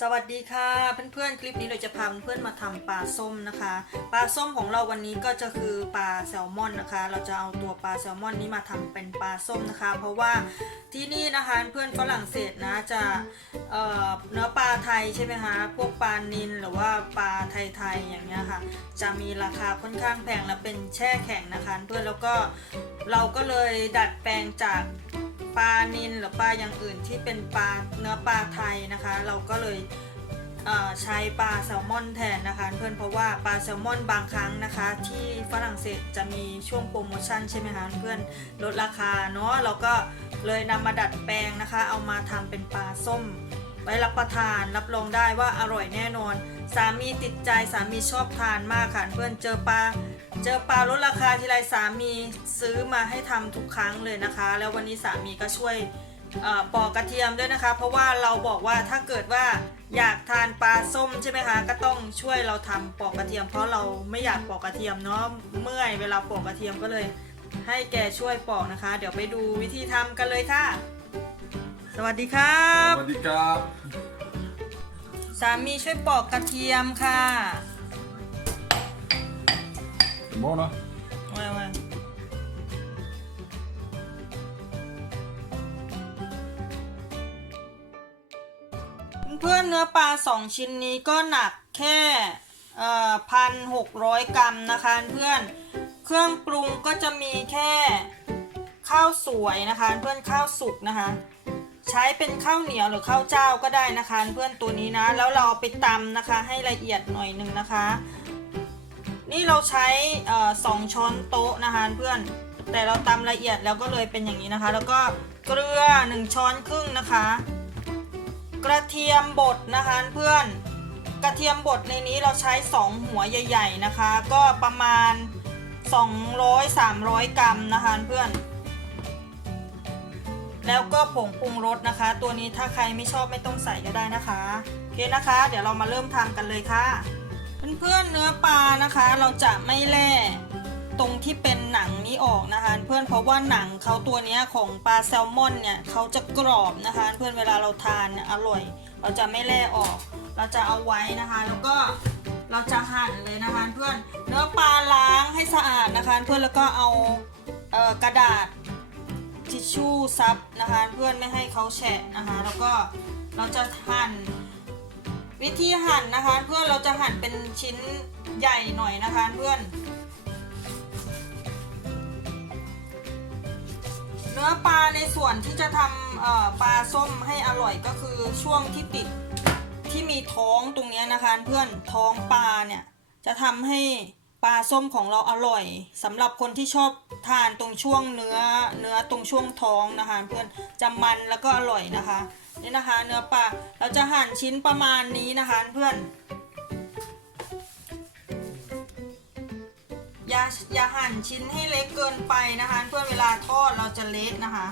สวัสดีค่ะเพื่อนๆคลิปนี้เราจะพาเพื่อนๆมาทำปลาส้มนะคะ ปลาส้มของเราวันนี้ก็จะคือปลาแซลมอนนะคะ เราจะเอาตัวปลาแซลมอนนี้มาทำเป็นปลาส้มนะคะ เพราะว่าที่นี่นะคะเพื่อนฝรั่งเศสนะจะเเนื้อปลาไทยใช่ไหมคะพวกปลานิลหรือว่าปลาไทยๆอย่างเงี้ยค่ะ จะมีราคาค่อนข้างแพงและเป็นแช่แข็งนะคะ เพื่อนแล้วก็เราก็เลยดัดแปลงจาก ปลานิลหรือปลาอย่างอื่นที่เป็นปลาเนื้อปลาไทยนะคะ เราก็เลยเใช้ปลาแซลมอนแทนนะคะเพื่อนเพราะว่าปลาแซลมอนบางครั้งนะคะ ที่ฝรั่งเศสจะมีช่วงโปรโมชั่นใช่ไหมคะเพื่อนลดราคาเนาะเราก็เลยนำมาดัดแปลงนะคะ เอามาทำเป็นปลาส้ม ไว้รับประทานรับรองได้ว่าอร่อยแน่นอน สามีติดใจสามีชอบทานมากค่ะเพื่อนเจอปลา เจอปลาลดราคาทีไรสามีซื้อมาให้ทำทุกครั้งเลยนะคะ แล้ววันนี้สามีก็ช่วยเออปอกกระเทียมด้วยนะคะ เพราะว่าเราบอกว่าถ้าเกิดว่าอยากทานปลาส้มใช่ไหมคะ ก็ต้องช่วยเราทำปอกกระเทียม เพราะเราไม่อยากปอกกระเทียมเนาะเมื่อยเวลาปอกกระเทียมก็เลย ให้แกช่วยปอกนะคะ เดี๋ยวไปดูวิธีทำกันเลยค่ะ สวัสดีครับ สวัสดีครับ สามีช่วยปอกกระเทียมค่ะ Buono? ไว้ไว้เพื่อนเนื้อปลาสองชิ้นนี้ก็หนักแค่พันหกร้อยกรัมนะคะเพื่อน เครื่องปรุงก็จะมีแค่ข้าวสวยนะคะเพื่อนข้าวสุกนะคะ ใช้เป็นข้าวเหนียวหรือข้าวเจ้าก็ได้นะคะเพื่อนตัวนี้นะ แล้วเราเอาไปตำนะคะให้ละเอียดหน่อยหนึ่งนะคะ นี่เราใช้สองช้อนโต๊ะนะคะเพื่อน แต่เราตำละเอียดแล้วก็เลยเป็นอย่างนี้นะคะ แล้วก็เกลือหนึ่งช้อนครึ่งนะคะ กระเทียมบดนะคะเพื่อน กระเทียมบดในนี้เราใช้สองหัวใหญ่ ๆนะคะ ก็ประมาณ 200-300 กรัมนะคะเพื่อน แล้วก็ผงปรุงรสนะคะ ตัวนี้ถ้าใครไม่ชอบไม่ต้องใส่ก็ได้นะคะ โอเคนะคะ เดี๋ยวเรามาเริ่มทำกันเลยค่ะ เพื่อนๆเนื้อปลานะคะ เราจะไม่แล่ตรงที่เป็นหนังนี้ออกนะคะ เพื่อนเพราะว่าหนังเขาตัวนี้ของปลาแซลมอนเนี่ยเขาจะกรอบนะคะ เพื่อนเวลาเราทานเนี่ยอร่อย เราจะไม่แล่ออก เราจะเอาไว้นะคะ แล้วก็เราจะหั่นเลยนะคะ เพื่อนเนื้อปลาล้างให้สะอาดนะคะ เพื่อนแล้วก็เอาเออกระดาษทิชชู่ซับนะคะ เพื่อนไม่ให้เขาแฉะนะคะ แล้วก็เราจะหั่น วิธีหั่นนะคะ เพื่อนเราจะหั่นเป็นชิ้นใหญ่หน่อยนะคะเพื่อน เนื้อปลาในส่วนที่จะทำปลาส้มให้อร่อยก็คือช่วงที่ติดที่มีท้องตรงนี้นะคะเพื่อนท้องปลาเนี่ยจะทำให้ปลาส้มของเราอร่อยสำหรับคนที่ชอบทานตรงช่วงเนื้อเนื้อตรงช่วงท้องนะคะ เพื่อนจะมันแล้วก็อร่อยนะคะ นี่นะคะ เนื้อปลาเราจะหั่นชิ้นประมาณนี้นะคะเพื่อนอย่าอย่าหั่นชิ้นให้เล็กเกินไปนะคะ เพื่อเวลาทอดเราจะเละนะคะ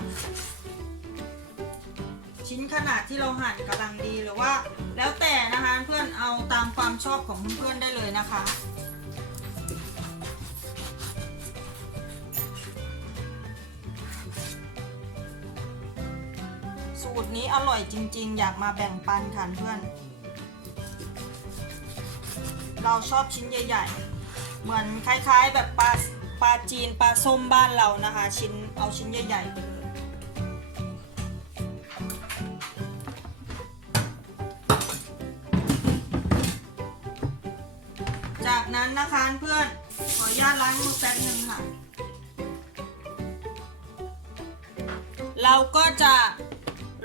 ชิ้นขนาดที่เราหั่นกำลังดีหรือว่า แล้วแต่นะคะเพื่อนเอาตามความชอบของเพื่อนๆได้เลยนะคะ สูตรนี้อร่อยจริง ๆ อยากมาแบ่งปันค่ะเพื่อน เราชอบชิ้นใหญ่ ๆ เหมือนคล้าย ๆ แบบปลาปลาจีนปลาส้มบ้านเรานะคะ ชิ้นเอาชิ้นใหญ่ๆไปเลยจากนั้นนะคะเพื่อนขออนุญาตล้างมือแป๊บหนึ่งค่ะ เราก็จะ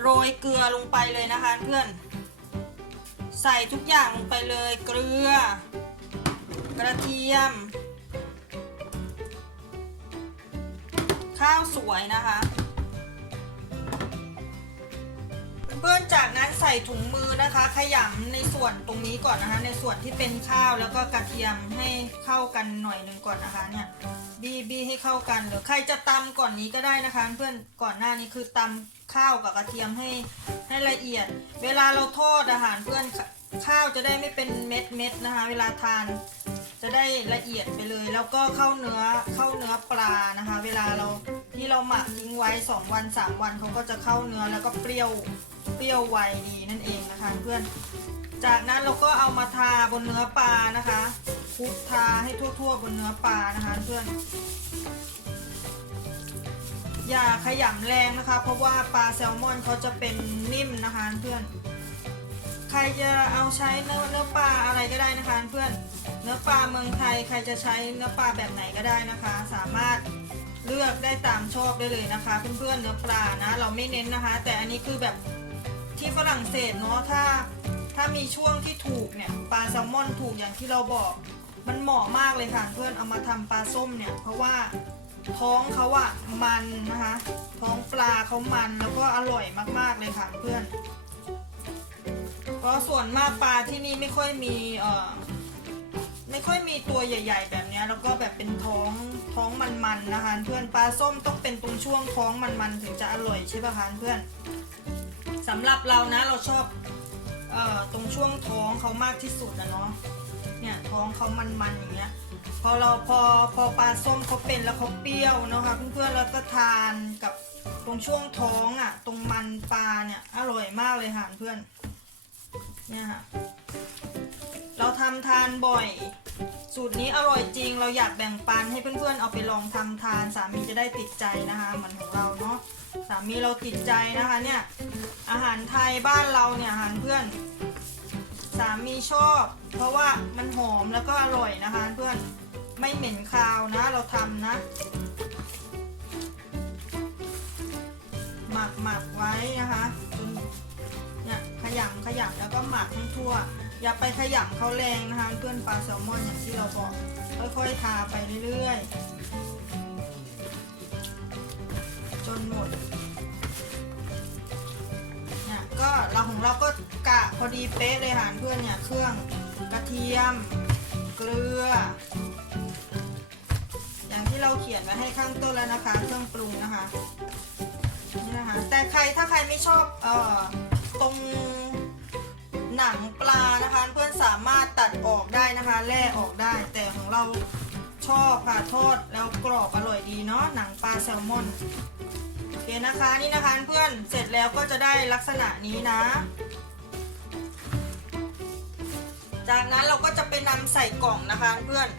โรยเกลือลงไปเลยนะคะเพื่อน ใส่ทุกอย่างลงไปเลยเกลือ กระเทียม ข้าวสวยนะคะ เพื่อนๆจากนั้นใส่ถุงมือนะคะขยำในส่วนตรงนี้ก่อนนะคะ ในส่วนที่เป็นข้าวแล้วก็กระเทียมให้เข้ากันหน่อยหนึ่งก่อนนะคะเนี่ยบีบีให้เข้ากันหรือใครจะตำก่อนนี้ก็ได้นะคะ เพื่อนก่อนหน้านี้คือตำข้าวกับกระเทียมให้ให้ละเอียด เวลาเราทอดอาหารเพื่อนข้าวจะได้ไม่เป็นเม็ดเม็ดนะคะ เวลาทานจะได้ละเอียดไปเลย แล้วก็เข้าเนื้อเข้าเนื้อปลานะคะ เวลาเราที่เราหมักทิ้งไว้ 2 วัน 3 วันเขาก็จะเข้าเนื้อแล้วก็เปรี้ยว เปรี้ยวไวดีนั่นเองนะคะเพื่อน จากนั้นเราก็เอามาทาบนเนื้อปลานะคะคลุกทาให้ทั่วๆบนเนื้อปลานะคะเพื่อน อย่าขยำแรงนะคะ เพราะว่าปลาแซลมอนเขาจะเป็นนิ่มนะคะเพื่อน ใครจะเอาใช้เนื้อเนื้อปลาอะไรก็ได้นะคะเพื่อนเนื้อปลาเมืองไทยใครจะใช้เนื้อปลาแบบไหนก็ได้นะคะ สามารถเลือกได้ตามชอบได้เลยนะคะ เพื่อนๆเนื้อปลานะ เราไม่เน้นนะคะ แต่อันนี้คือแบบ ที่ฝรั่งเศสเนาะถ้าถ้ามีช่วงที่ถูกเนี่ยปลาแซลมอนถูกอย่างที่เราบอก มันเหมาะมากเลยค่ะเพื่อนเอามาทำปลาส้มเนี่ย เพราะว่าท้องเขาอะมันนะคะ ท้องปลาเขามันแล้วก็อร่อยมากๆเลยค่ะเพื่อนเพราะส่วนมากปลาที่นี่ไม่ค่อยมีเอ่อไม่ค่อยมีตัวใหญ่ ๆ แบบเนี้ยแล้วก็แบบเป็นท้องท้องมันๆนะคะเพื่อนปลาส้มต้องเป็นตรงช่วงท้องมันๆถึงจะอร่อยใช่ป่ะคะเพื่อน สำหรับเรานะเราชอบออตรงช่วงท้องเขามากที่สุดนะเนาะเนี่ยท้องเขามันๆอย่างเงี้ยพอเราพอพอปลาส้มเขาเป็นแล้วเขาเปรี้ยวนะคะเพื่อนๆแล้วก็ทานกับตรงช่วงท้องอะ่ะ ตรงมันปลาเนี่ยอร่อยมากเลยค่ะเพื่อนเนี่ยค่ะเราทำทานบ่อย สูตรนี้อร่อยจริง เราอยากแบ่งปันให้เพื่อนๆเอาไปลองทำทานสามีจะได้ติดใจนะคะเหมือนของเราเนาะสามีเราติดใจนะคะเนี่ย อาหารไทยบ้านเราเนี่ยอาหารเพื่อน สามีชอบ เพราะว่ามันหอมแล้วก็อร่อยนะคะเพื่อนไม่เหม็นคาวนะ เราทำนะ หมักหมักไว้นะคะจนเนี่ยขยำขยำแล้วก็หมักให้ทั่ว อย่าไปขยำเขาแรงนะคะ เพื่อนปลาแซลมอนอย่างที่เราบอกค่อยๆทาไปเรื่อยๆ จนหมด ก็เราของเราก็กะพอดีเป๊ะเลยค่ะเพื่อนเนี่ยเครื่องกระเทียม เกลือ อย่างที่เราเขียนไว้ให้ข้างต้นแล้วนะคะ เครื่องปรุงนะคะนี่นะคะ แต่ใครถ้าใครไม่ชอบเอ่อตรงหนังปลานะคะ เพื่อนสามารถตัดออกได้นะคะแล่ออกได้ แต่ของเราชอบค่ะทอดแล้วกรอบอร่อยดีเนาะหนังปลาแซลมอน เคนะคะนี่นะคะเพื่อนเสร็จแล้วก็จะได้ลักษณะนี้นะ จากนั้นเราก็จะไปนำใส่กล่องนะคะเพื่อน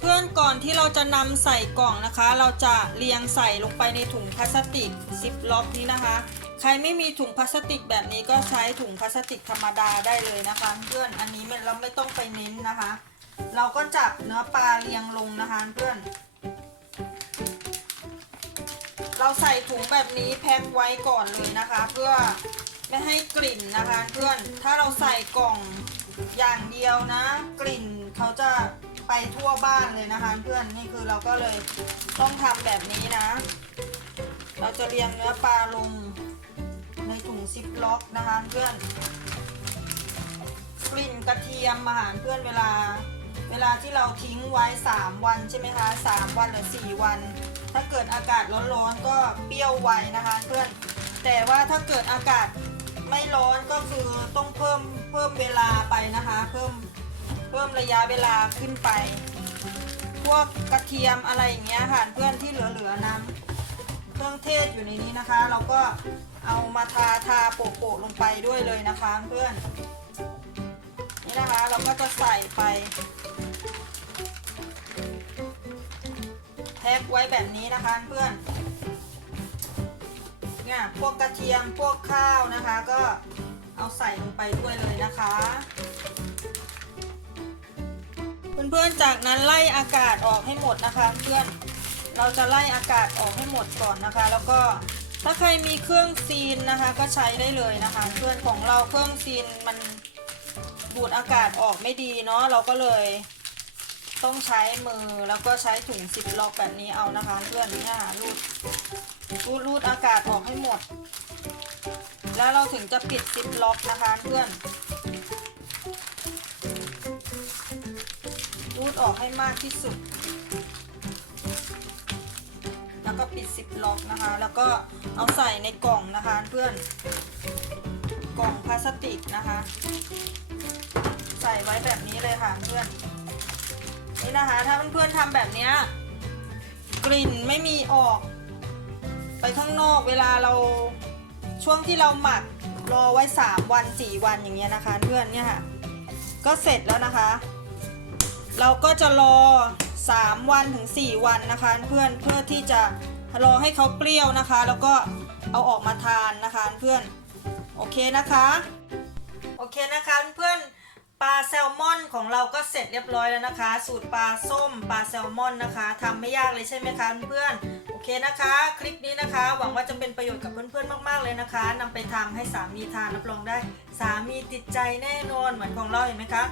เพื่อนก่อนที่เราจะนำใส่กล่องนะคะ เราจะเรียงใส่ลงไปในถุงพลาสติกซิปล็อกนี้นะคะ ใครไม่มีถุงพลาสติกแบบนี้ก็ใช้ถุงพลาสติกธรรมดาได้เลยนะคะ เพื่อนอันนี้เราไม่ต้องไปเน้นนะคะ เราก็จับเนื้อปลาเรียงลงนะคะเพื่อน เราใส่ถุงแบบนี้แพ็คไว้ก่อนเลยนะคะ เพื่อไม่ให้กลิ่นนะคะเพื่อนถ้าเราใส่กล่องอย่างเดียวนะ กลิ่นเขาจะไปทั่วบ้านเลยนะคะเพื่อนนี่คือเราก็เลยต้องทำแบบนี้นะ เราจะเรียงเนื้อปลาลงในถุงซิปล็อกนะคะเพื่อนกลิ่นกระเทียมอาหารเพื่อนเวลา เวลาที่เราทิ้งไว้ 3 วันใช่ไหมคะ3วันหรือ 4 วัน ถ้าเกิดอากาศร้อนๆก็เปรี้ยวไวนะคะเพื่อนแต่ว่าถ้าเกิดอากาศไม่ร้อนก็คือต้องเพิ่มเพิ่มเวลาไปนะคะ เพิ่มเพิ่มระยะเวลาขึ้นไป พวกกระเทียมอะไรอย่างเงี้ยค่ะเพื่อนที่เหลือๆน้ำเครื่องเทศอยู่ในนี้นะคะ เราก็เอามาทาทาโปะๆลงไปด้วยเลยนะคะเพื่อนนี่นะคะเราก็จะใส่ไป พ็คไว้แบบนี้นะคะเพื่อนเนี่ยพวกกระเทียมพวกข้าวนะคะ ก็เอาใส่ลงไปด้วยเลยนะคะ เพื่อนๆจากนั้นไล่อากาศออกให้หมดนะคะ เพื่อนเราจะไล่อากาศออกให้หมดก่อนนะคะ แล้วก็ถ้าใครมีเครื่องซีนนะคะ ก็ใช้ได้เลยนะคะ เพื่อนของเราเครื่องซีนมันดูดอากาศออกไม่ดีเนาะเราก็เลย ต้องใช้มือแล้วก็ใช้ถุงซิปล็อกแบบนี้เอานะคะเพื่อนเนี่ยรูดรูดรูดอากาศออกให้หมด แล้วเราถึงจะปิดซิปล็อกนะคะเพื่อน รูดออกให้มากที่สุด แล้วก็ปิดซิปล็อกนะคะ แล้วก็เอาใส่ในกล่องนะคะเพื่อน กล่องพลาสติกนะคะ ใส่ไว้แบบนี้เลยค่ะเพื่อน นี่นะคะ ถ้าเพื่อนๆทำแบบเนี้ยกลิ่นไม่มีออก ไปข้างนอกเวลาเราช่วงที่เราหมักรอไว้ 3 วัน 4 วันอย่างเงี้ยนะคะเพื่อนเนี่ยค่ะ ก็เสร็จแล้วนะคะ เราก็จะรอ 3 วันถึง 4 วันนะคะเพื่อนเพื่อที่จะรอให้เขาเปรี้ยวนะคะ แล้วก็เอาออกมาทานนะคะเพื่อนโอเคนะคะ โอเคนะคะเพื่อน ปลาแซลมอนของเราก็เสร็จเรียบร้อยแล้วนะคะ สูตรปลาส้มปลาแซลมอนนะคะทำไม่ยากเลยใช่ไหมคะเพื่อน เคนะคะ คลิปนี้นะคะ หวังว่าจะเป็นประโยชน์กับเพื่อนๆมาก ๆเลยนะคะนำไปทำให้สามีทานรับรองได้ สามีติดใจแน่นอนเหมือนของเราเห็นไหมคะ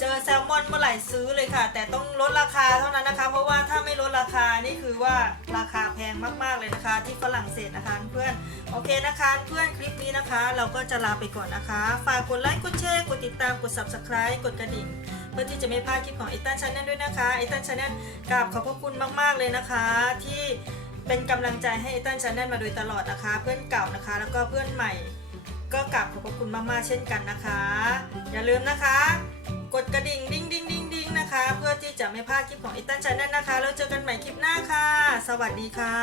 เจอแซลมอนเมื่อไหร่ซื้อเลยค่ะ แต่ต้องลดราคาเท่านั้นนะคะ เพราะว่าถ้าไม่ลดราคานี่คือว่าราคาแพงมากๆเลยนะคะ ที่ฝรั่งเศสนะคะเพื่อนโอเคนะคะ เพื่อนคลิปนี้นะคะ เราก็จะลาไปก่อนนะคะฝากกดไลค์กดแชร์กดติดตามกด subscribe กดกระดิ่งเพื่อที่จะไม่พลาดคลิปของ e อ a n Channel ด้วยนะคะ e อ a n Channel กราบขอบพระคุณมาก ๆ เลยนะคะที่ เป็นกำลังใจให้เอตันชานแนลมาโดยตลอดนะคะ เพื่อนเก่านะคะ แล้วก็เพื่อนใหม่ ก็กลับขอบพระคุณมากๆเช่นกันนะคะ อย่าลืมนะคะ กดกระดิ่งดิ้งดิ้งดิ้งดิ้งนะคะ เพื่อที่จะไม่พลาดคลิปของเอตันชานแนลนะคะ แล้วเจอกันใหม่คลิปหน้าค่ะ สวัสดีค่ะ